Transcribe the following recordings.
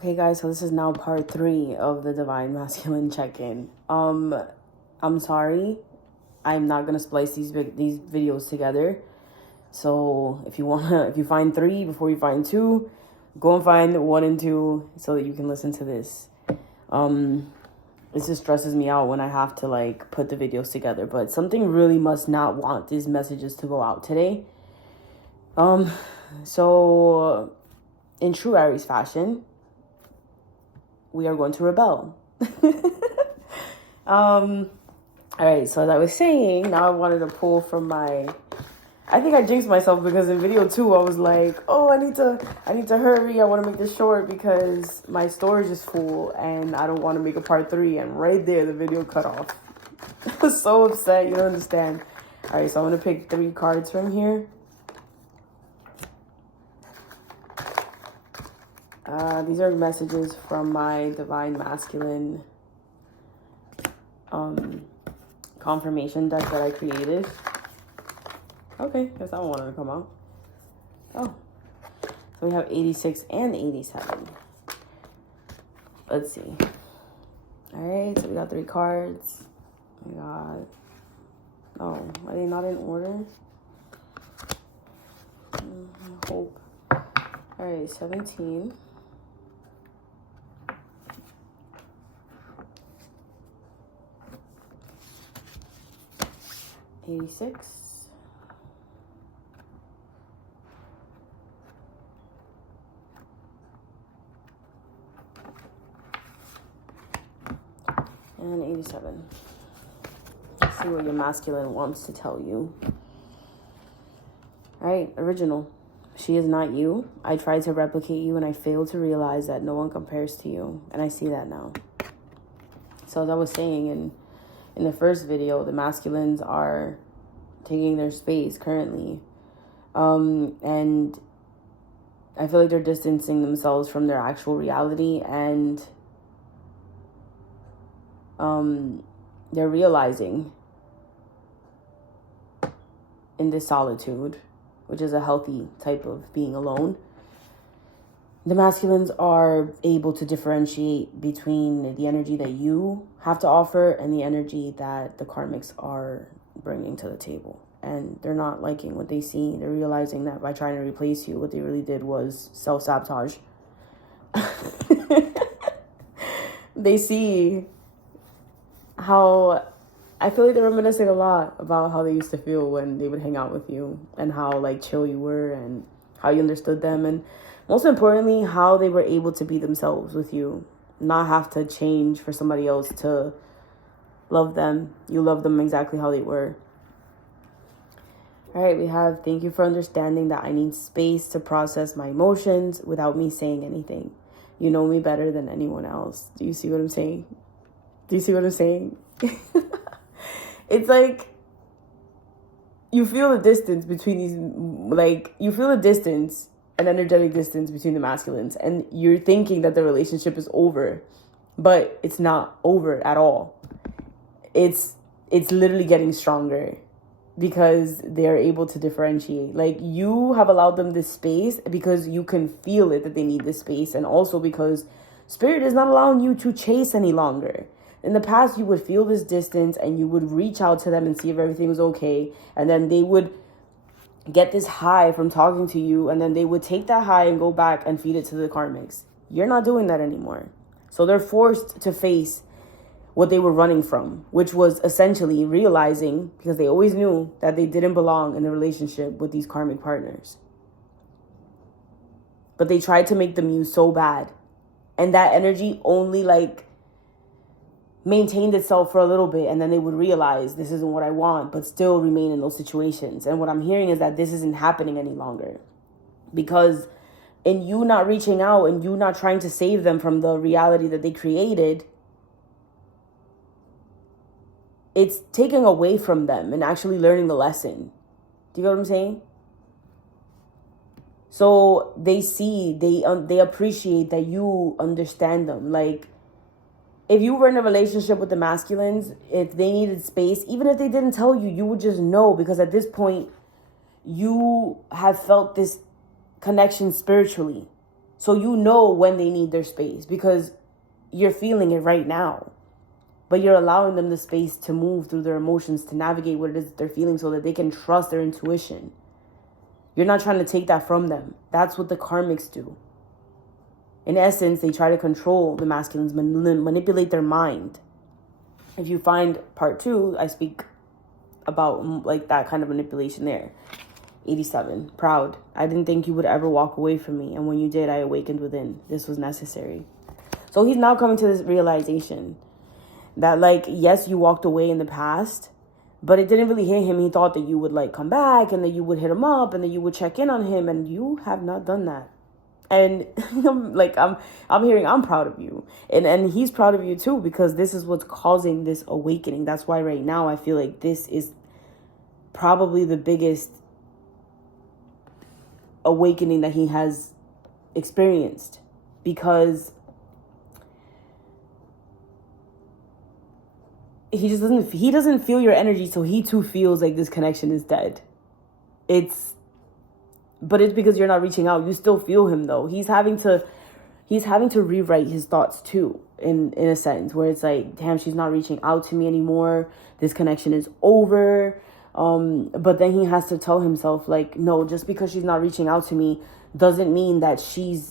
Okay, guys, so this is now part 3 of the Divine Masculine check-in. I'm sorry. I'm not gonna splice these videos together. So if you find 3 before you find 2, go and find 1 and 2 so that you can listen to this. It just stresses me out when I have to like put the videos together. But something really must not want these messages to go out today. So in true Aries fashion, we are going to rebel. All right, so as I was saying, now I wanted to pull from my, I think I jinxed myself because in video 2, I was like, oh, I need to hurry. I want to make this short because my storage is full and I don't want to make a part 3. And right there, the video cut off. I was so upset. You don't understand. All right, so I'm going to pick 3 cards from here. These are messages from my Divine Masculine confirmation deck that I created. Okay, guess that one wanted to come out. Oh, so we have 86 and 87. Let's see. All right, so we got 3 cards. We got, oh, are they not in order? I hope. All right, 17. 86. And 87. Let's see what your masculine wants to tell you. All right, original. She is not you. I tried to replicate you and I failed to realize that no one compares to you. And I see that now. So as I was saying in the first video, the masculines are taking their space currently. And I feel like they're distancing themselves from their actual reality, and they're realizing in this solitude, which is a healthy type of being alone, the masculines are able to differentiate between the energy that you have to offer and the energy that the karmics are bringing to the table. And they're not liking what they see. They're realizing that by trying to replace you, what they really did was self-sabotage. They see how, I feel like they're reminiscing a lot about how they used to feel when they would hang out with you and how like chill you were and how you understood them, and most importantly, how they were able to be themselves with you, not have to change for somebody else to love them. You love them exactly how they were. All right, we have, thank you for understanding that I need space to process my emotions without me saying anything. You know me better than anyone else. Do you see what I'm saying? Do you see what I'm saying? It's like, you feel the distance between these, like, you feel the distance, an energetic distance between the masculines, and you're thinking that the relationship is over, but it's not over at all. It's literally getting stronger because they're able to differentiate. Like, you have allowed them this space because you can feel it that they need this space, and also because Spirit is not allowing you to chase any longer. In the past, you would feel this distance and you would reach out to them and see if everything was okay, and then they would get this high from talking to you, and then they would take that high and go back and feed it to the karmics. You're not doing that anymore. So they're forced to face what they were running from, which was essentially realizing, because they always knew that they didn't belong in a relationship with these karmic partners. But they tried to make them use so bad. And that energy only like maintained itself for a little bit, and then they would realize this isn't what I want, but still remain in those situations. And what I'm hearing is that this isn't happening any longer, because in you not reaching out and you not trying to save them from the reality that they created, it's taking away from them and actually learning the lesson. Do you get what I'm saying? So they see, they appreciate that you understand them. Like, if you were in a relationship with the masculines, if they needed space, even if they didn't tell you, you would just know, because at this point, you have felt this connection spiritually. So you know when they need their space because you're feeling it right now. But you're allowing them the space to move through their emotions, to navigate what it is that they're feeling so that they can trust their intuition. You're not trying to take that from them. That's what the karmics do. In essence, they try to control the masculines, manipulate their mind. If you find part 2, I speak about like that kind of manipulation there. 87, proud. I didn't think you would ever walk away from me. And when you did, I awakened within. This was necessary. So he's now coming to this realization that like, yes, you walked away in the past, but it didn't really hit him. He thought that you would like come back and that you would hit him up and that you would check in on him. And you have not done that. And I'm hearing I'm proud of you. And he's proud of you too, because this is what's causing this awakening. That's why right now I feel like this is probably the biggest awakening that he has experienced, because he doesn't feel your energy, so he too feels like this connection is dead. But it's because you're not reaching out. You still feel him though. He's having to rewrite his thoughts too, in a sense, where it's like, damn, she's not reaching out to me anymore. This connection is over. But then he has to tell himself like, no, just because she's not reaching out to me doesn't mean that see,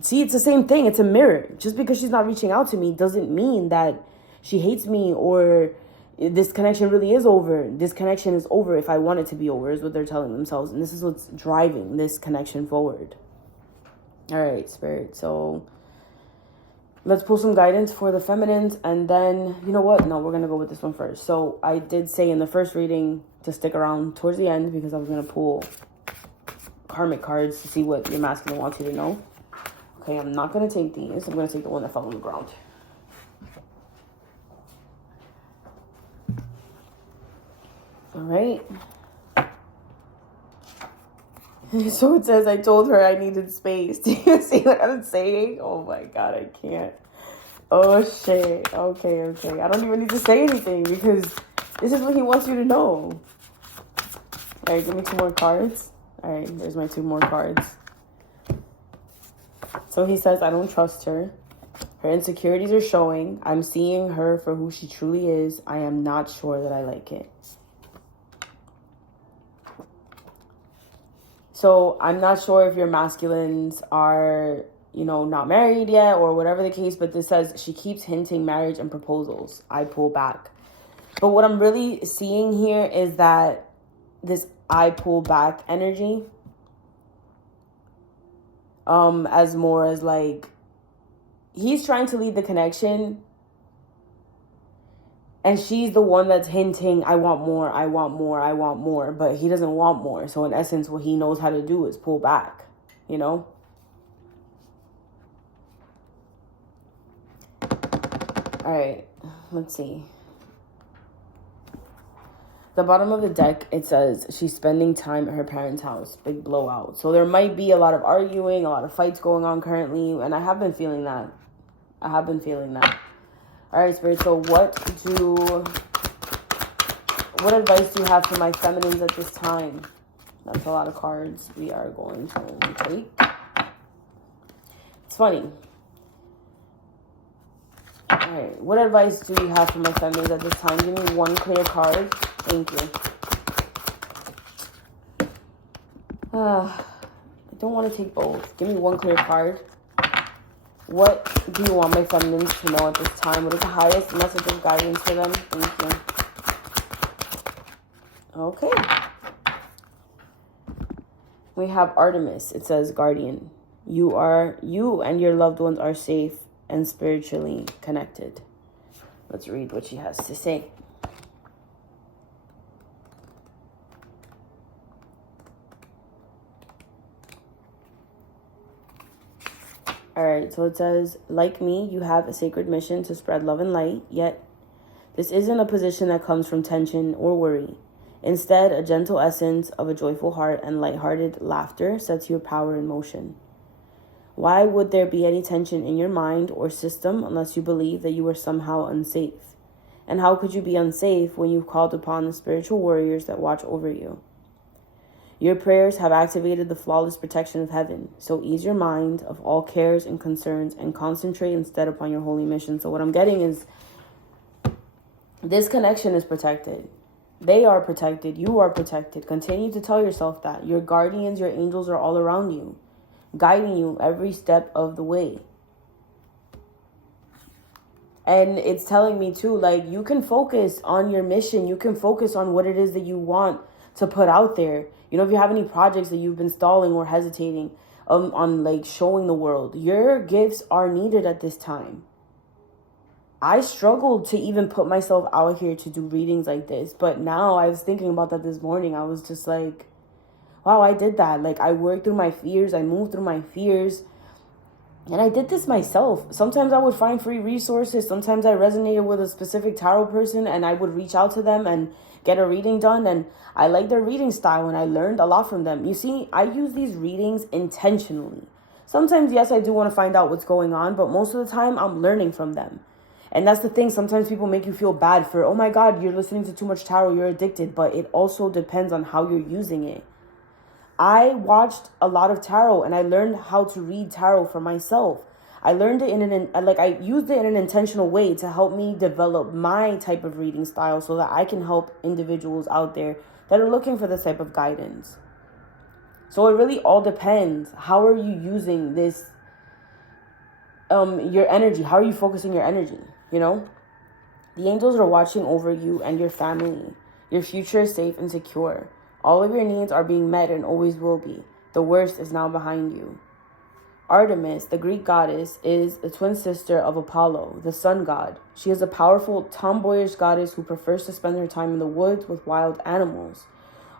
it's the same thing. It's a mirror. Just because she's not reaching out to me doesn't mean that she hates me or this connection really is over. This connection is over if I want it to be over, is what they're telling themselves. And this is what's driving this connection forward. All right, Spirit. So let's pull some guidance for the feminines. And then, you know what? No, we're going to go with this one first. So I did say in the first reading to stick around towards the end because I was going to pull karmic cards to see what your masculine wants you to know. Okay, I'm not going to take these. I'm going to take the one that fell on the ground. All right. So it says, I told her I needed space. Do you see what I'm saying? Oh my God, I can't. Oh shit. Okay. I don't even need to say anything because this is what he wants you to know. All right, give me 2 more cards. All right, there's my 2 more cards. So he says, I don't trust her. Her insecurities are showing. I'm seeing her for who she truly is. I am not sure that I like it. So I'm not sure if your masculines are, not married yet or whatever the case, but this says she keeps hinting marriage and proposals. I pull back. But what I'm really seeing here is that this I pull back energy, as more as like, he's trying to lead the connection and she's the one that's hinting, I want more. But he doesn't want more. So in essence, what he knows how to do is pull back, All right, let's see. The bottom of the deck, it says she's spending time at her parents' house. Big blowout. So there might be a lot of arguing, a lot of fights going on currently. And I have been feeling that. All right, Spirit. So what advice do you have for my feminines at this time? That's a lot of cards we are going to take. It's funny. All right. What advice do you have for my feminines at this time? Give me 1 clear card. Thank you. I don't want to take both. Give me 1 clear card. What do you want my feminines to know at this time? What is the highest message of guidance for them? Thank you. Okay. We have Artemis. It says guardian. You and your loved ones are safe and spiritually connected. Let's read what she has to say. All right, so it says, like me, you have a sacred mission to spread love and light, yet this isn't a position that comes from tension or worry. Instead, a gentle essence of a joyful heart and lighthearted laughter sets your power in motion. Why would there be any tension in your mind or system unless you believe that you are somehow unsafe? And how could you be unsafe when you've called upon the spiritual warriors that watch over you? Your prayers have activated the flawless protection of heaven. So ease your mind of all cares and concerns and concentrate instead upon your holy mission. So what I'm getting is this connection is protected. They are protected. You are protected. Continue to tell yourself that. Your guardians, your angels are all around you, guiding you every step of the way. And it's telling me too, like, you can focus on your mission. You can focus on what it is that you want to put out there. You know, if you have any projects that you've been stalling or hesitating on like showing the world, your gifts are needed at this time. I struggled to even put myself out here to do readings like this. But now I was thinking about that this morning. I was just like, wow, I did that. Like, I worked through my fears. I moved through my fears. And I did this myself. Sometimes I would find free resources. Sometimes I resonated with a specific tarot person and I would reach out to them and get a reading done. And I liked their reading style and I learned a lot from them. You see, I use these readings intentionally. Sometimes, yes, I do want to find out what's going on, but most of the time I'm learning from them. And that's the thing. Sometimes people make you feel bad for, oh my God, you're listening to too much tarot, you're addicted. But it also depends on how you're using it. I watched a lot of tarot and I learned how to read tarot for myself. I learned it I used it in an intentional way to help me develop my type of reading style so that I can help individuals out there that are looking for this type of guidance. So it really all depends. How are you using this, your energy? How are you focusing your energy? You know, the angels are watching over you and your family. Your future is safe and secure. All of your needs are being met and always will be. The worst is now behind you. Artemis, the Greek goddess, is the twin sister of Apollo, the sun god. She is a powerful, tomboyish goddess who prefers to spend her time in the woods with wild animals.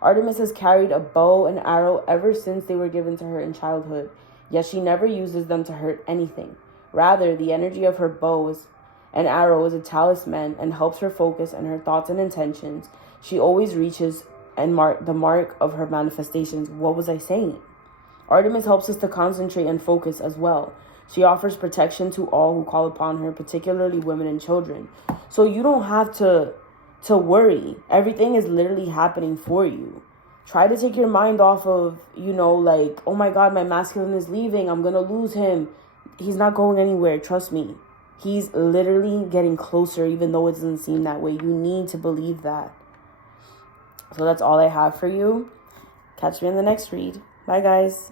Artemis has carried a bow and arrow ever since they were given to her in childhood, yet she never uses them to hurt anything. Rather, the energy of her bow and arrow is a talisman and helps her focus on her thoughts and intentions. She always reaches and the mark of her manifestations. What was I saying? Artemis helps us to concentrate and focus as well. She offers protection to all who call upon her, particularly women and children. So you don't have to worry. Everything is literally happening for you. Try to take your mind off of, like, oh my God, my masculine is leaving. I'm going to lose him. He's not going anywhere. Trust me. He's literally getting closer, even though it doesn't seem that way. You need to believe that. So that's all I have for you. Catch me in the next read. Bye, guys.